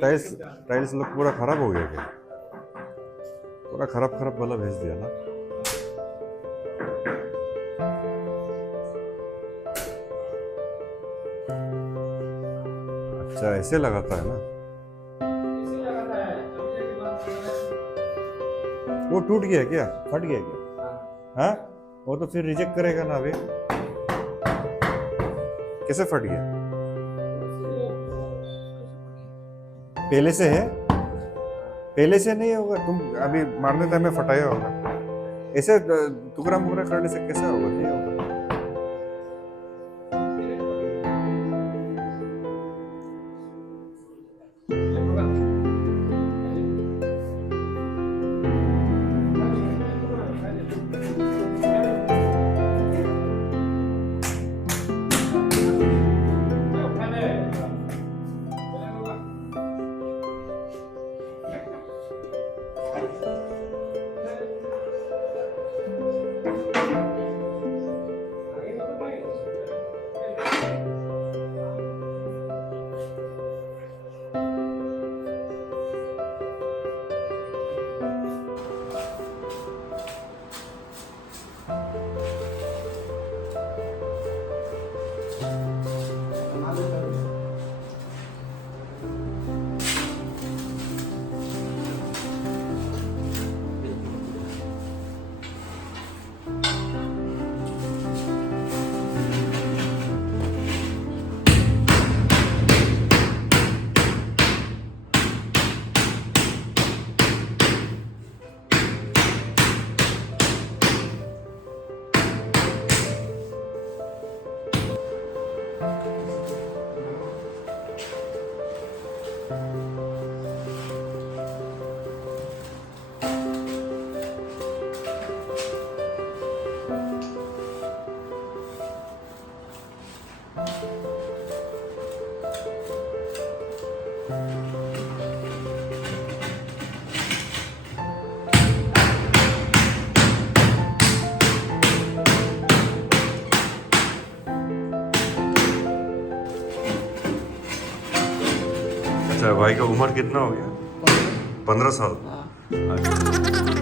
Tiles tiles लोग पूरा खराब हो गया क्या? पूरा खराब खराब वाला भेज दिया ना। अच्छा ऐसे लगाता है ना। वो टूट गया क्या? फट गया क्या? हाँ, वो तो फिर रिजेक्ट करेगा ना अभी। कैसे फट गया? पहले से है? पहले से नहीं होगा, तुम अभी मारने टाइम में फटाया होगा। ऐसे टुकड़ा मुकड़ा करने से कैसे होगा? नहीं होगा। अच्छा भाई का उम्र कितना हो गया? 15 साल। हाँ। अच्छा।